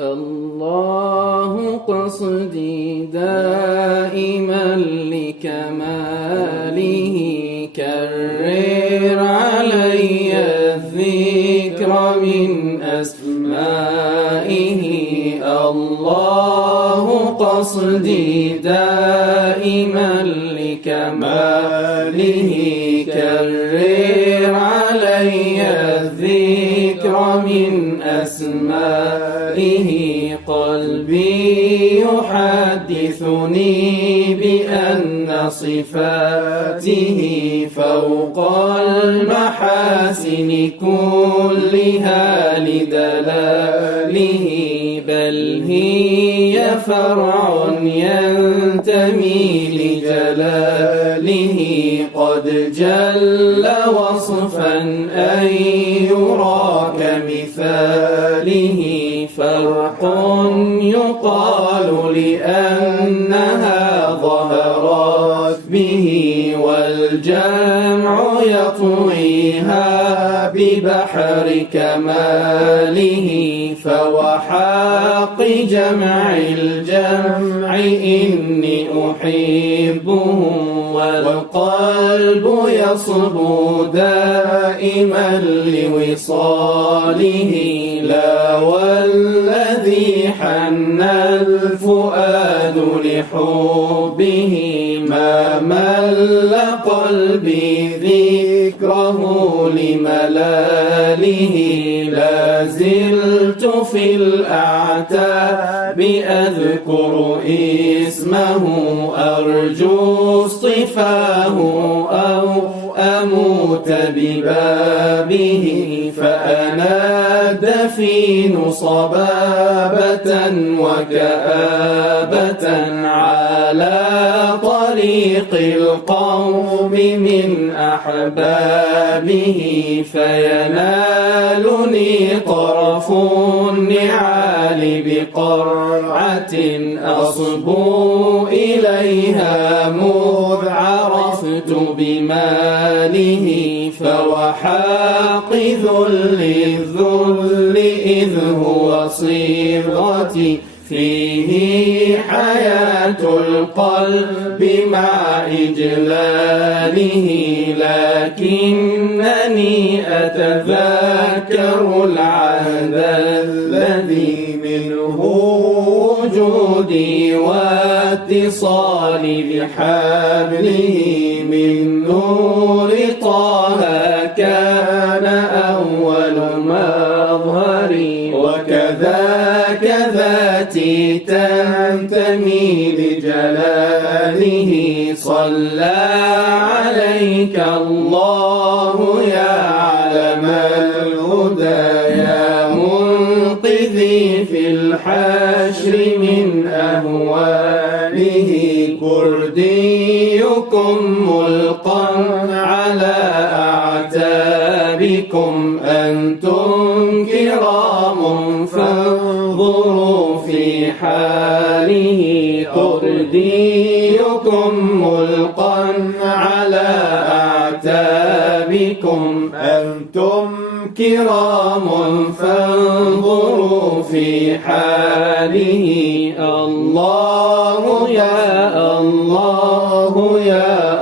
الله قصدي دائما لكماله، كرر علي الذكر من أسمائه. الله قصدي دائما لكماله، كرر علي الذكر من أسمائه. قلبي يحدثني بأن صفاته فوق المحاسن كلها لدلاله، بل هي فرع ينتمي لجلاله. قد جل وصفا أن يرى كمثاله، فرق يقال لأنها ظهرت به، والجمع يطويها ببحر كماله. فوحاق جمع الجمع إني أحبه، والقلب يصبو دائما لوصاله. لا والذي حن الفؤاد لحبه، ما مل قلبي ذكره لملاله. لا زلت في الأعتاب أذكر اسمه، أرجو اصطفاه أو أموت ببابه. فأنا دفين صبابة وكآبة على طريق القوم من أحبابه. فينالني طرف النعال بقرعة أصبو إليها مذ عرفت بماله. فوحاق ذل الذل إذ هو صيغتي، فيه حياة القلب مع إجلاله. لكنني أتذكر العهد الذي منه وجودي واتصالي بحبله. من نور طه كان أول مظهري، وكذاك ذاتي تنتمي لجلاله. صلى عليك الله يا علم الهدى، يا منقذي في الحشر من أهواله. كرديكم ملقا على أعتابكم، أنتم كرام فانظروا في حاله. كرديكم ملقا على أعتابكم، أنتم كرام فانظروا في حاله. الله يا الله يا